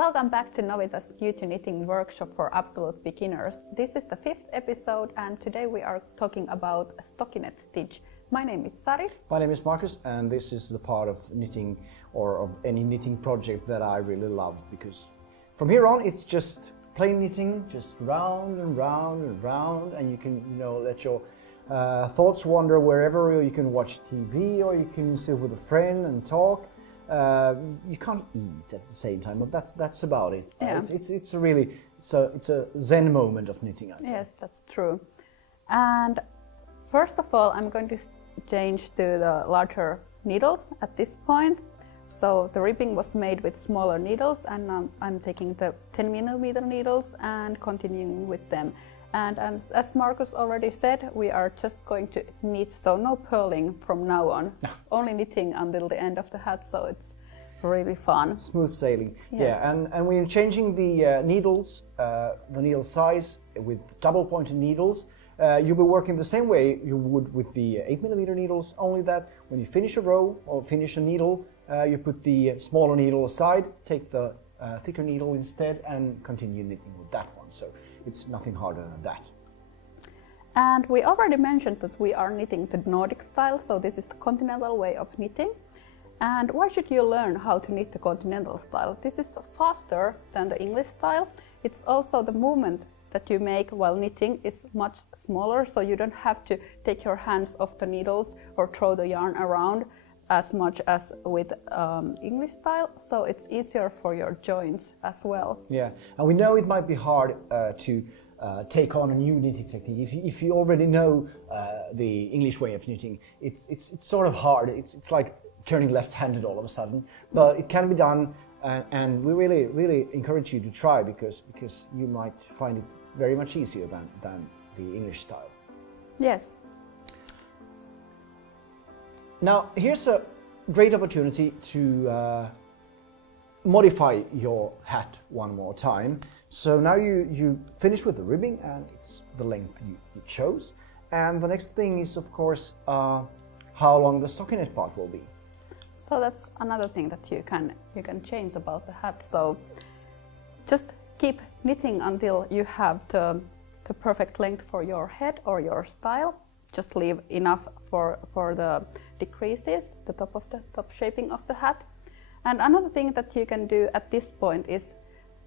Welcome back to Novita's Beauty Knitting Workshop for Absolute Beginners. This is the 5th episode and today we are talking about a stockinette stitch. My name is Sari. My name is Marcus and this is the part of knitting or of any knitting project that I really love, because from here on it's just plain knitting, just round and round and round, and you can let your thoughts wander wherever, or you can watch TV or you can sit with a friend and talk. You can't eat at the same time, but that's about it. Yeah. It's a zen moment of knitting, I'd say. Yes, that's true. And first of all, I'm going to change to the larger needles at this point. So the ribbing was made with smaller needles, and I'm taking the 10mm needles and continuing with them. And as Marcus already said, we are just going to knit, so no purling from now on. Only knitting until the end of the hat, so it's really fun. Smooth sailing. Yes. Yeah, and we're changing the needles, the needle size with double pointed needles. You'll be working the same way you would with the 8mm needles, only that when you finish a row or finish a needle, you put the smaller needle aside, take the thicker needle instead, and continue knitting with that one. So it's nothing harder than that. And we already mentioned that we are knitting the Nordic style, so this is the continental way of knitting. And why should you learn how to knit the continental style? This is faster than the English style. It's also the movement that you make while knitting is much smaller, so you don't have to take your hands off the needles or throw the yarn around as much as with English style, so it's easier for your joints as well. Yeah, and we know it might be hard to take on a new knitting technique. If you already know the English way of knitting, it's sort of hard. It's like turning left-handed all of a sudden, but it can be done, and we really encourage you to try, because you might find it very much easier than the English style. Yes. Now, here's a great opportunity to modify your hat one more time. So now you finish with the ribbing, and it's the length you chose. And the next thing is, of course, how long the stockinette part will be. So that's another thing that you can change about the hat. So just keep knitting until you have the perfect length for your head or your style. Just leave enough for the decreases, the top shaping of the hat. And another thing that you can do at this point is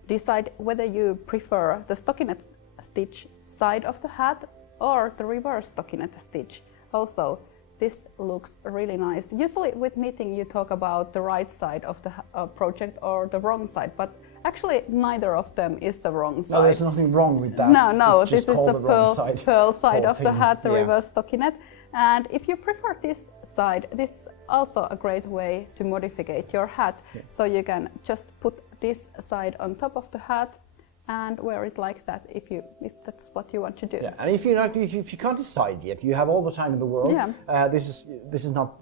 decide whether you prefer the stockinette stitch side of the hat or the reverse stockinette stitch. Also, this looks really nice. Usually with knitting you talk about the right side of the project or the wrong side, but actually neither of them is the wrong side. No, there's nothing wrong with that. No, this is the pearl side of the thing. hat, the Yeah. reverse stockinette. And if you prefer this side, this is also a great way to modify your hat. Yeah. So you can just put this side on top of the hat and wear it like that if that's what you want to do. Yeah, and if you can't decide yet, you have all the time in the world. Yeah. This is not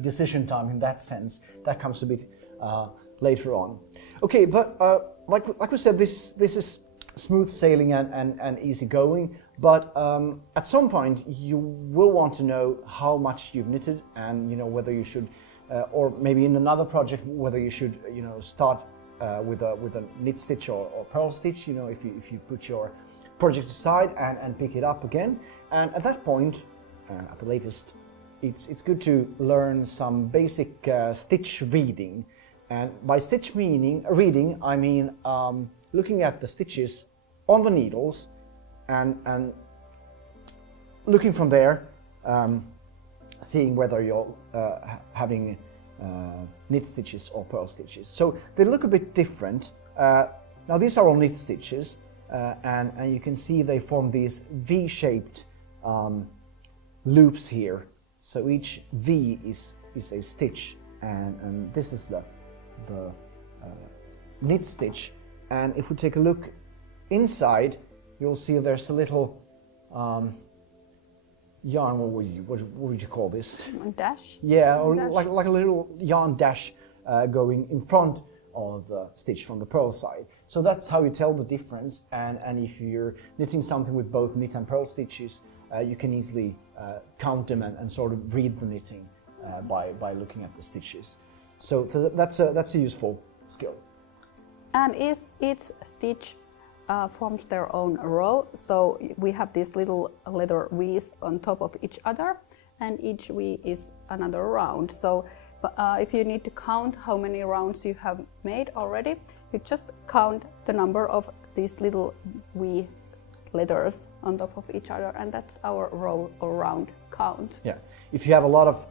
decision time in that sense. That comes a bit later on. Okay, but like we said, this is smooth sailing and easy going. But at some point you will want to know how much you've knitted, and whether you should, or maybe in another project, whether you should start with a knit stitch or purl stitch. If you put your project aside and pick it up again, and at that point, at the latest, it's good to learn some basic stitch reading. And by stitch reading, I mean looking at the stitches on the needles and looking from there, seeing whether you're having knit stitches or purl stitches. So they look a bit different. Now these are all knit stitches, and you can see they form these V-shaped loops here. So each V is a stitch, and this is the knit stitch. And if we take a look inside, you'll see there's a little yarn. What would you call this? Dash? Yeah, or Dash. like a little yarn dash going in front of the stitch from the purl side. So that's how you tell the difference. And if you're knitting something with both knit and purl stitches, you can easily count them and sort of read the knitting by looking at the stitches. So that's a useful skill. And each stitch forms their own row. So we have these little leather V's on top of each other, and each V is another round. So if you need to count how many rounds you have made already, you just count the number of these little V letters on top of each other, and that's our row or round count. Yeah. If you have a lot of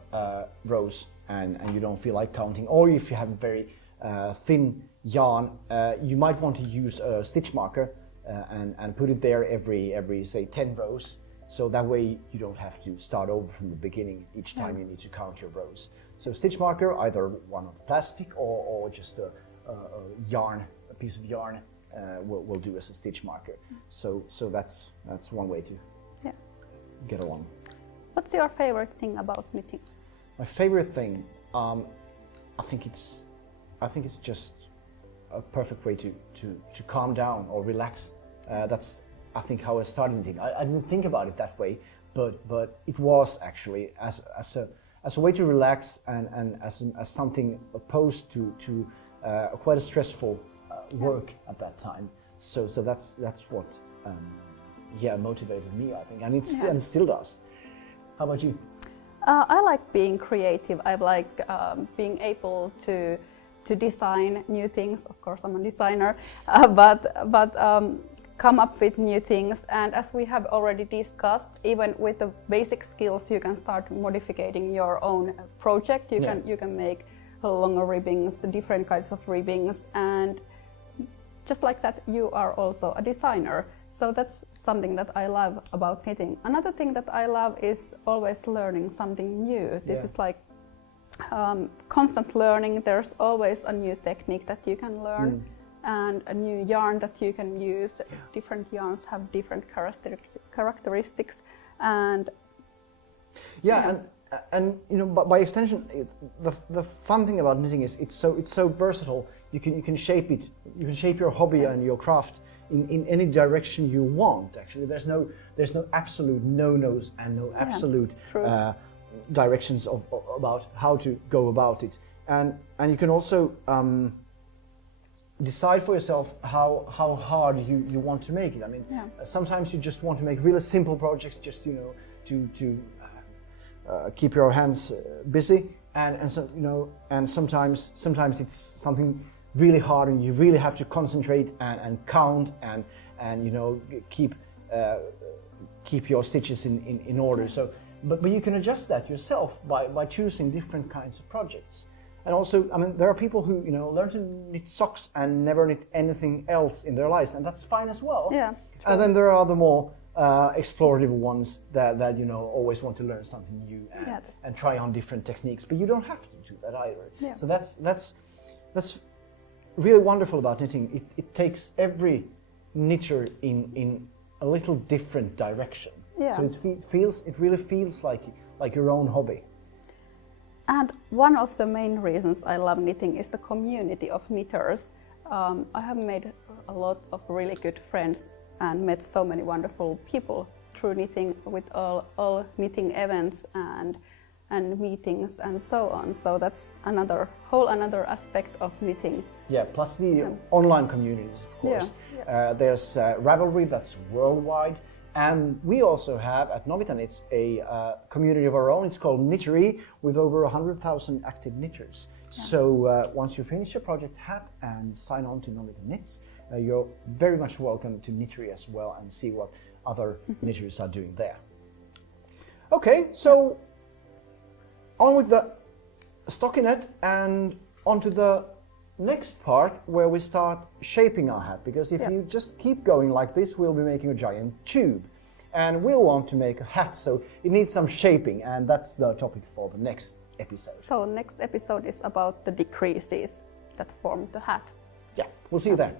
rows and you don't feel like counting, or if you have a very thin yarn, you might want to use a stitch marker and put it there every say 10 rows. So that way you don't have to start over from the beginning each time you need to count your rows. So stitch marker, either one of plastic or just a yarn, a piece of yarn will do as a stitch marker. So that's one way to get along. What's your favorite thing about knitting? My favorite thing, I think it's just a perfect way to calm down or relax. That's I think how I started knitting. I didn't think about it that way, but it was actually as a way to relax and as something opposed to quite a stressful work at that time. So that's what motivated me, I think, and it still does. How about you? I like being creative. I like being able to design new things. Of course, I'm a designer, but come up with new things. And as we have already discussed, even with the basic skills, you can start modifying your own project. You can make longer ribbings, different kinds of ribbings, and just like that, you are also a designer. So that's something that I love about knitting. Another thing that I love is always learning something new. This is like constant learning. There's always a new technique that you can learn and a new yarn that you can use. Different yarns have different characteristics, and and you know, by extension, the fun thing about knitting is it's so versatile. You can shape it. You can shape your hobby and your craft in any direction you want. Actually, there's no absolute no-nos and no absolute directions about how to go about it. And you can also decide for yourself how hard you want to make it. I mean, sometimes you just want to make really simple projects, just to keep your hands busy, and so and sometimes it's something really hard, and you really have to concentrate and count and keep your stitches in order. So, but you can adjust that yourself by choosing different kinds of projects. And also, I mean, there are people who learn to knit socks and never knit anything else in their lives, and that's fine as well. Yeah. And then there are the more explorative ones that always want to learn something new and try on different techniques. But you don't have to do that either. Yeah. So that's really wonderful about knitting. It takes every knitter in a little different direction. Yeah. So it really feels like your own hobby. And one of the main reasons I love knitting is the community of knitters. I have made a lot of really good friends and met so many wonderful people through knitting, with all knitting events and meetings and so on. So that's another aspect of knitting. Yeah, plus the online communities, of course. Yeah. There's Ravelry, that's worldwide. And we also have at Novita Knits a community of our own. It's called Knittery, with over 100,000 active knitters. Yeah. So once you finish your project hat and sign on to Novita Knits, you're very much welcome to Knittery as well, and see what other knitters are doing there. Okay, so on with the stockinette and onto the next part, where we start shaping our hat, because if you just keep going like this, we'll be making a giant tube, and we'll want to make a hat, so it needs some shaping, and that's the topic for the next episode. So next episode is about the decreases that form the hat. Yeah, we'll see you there.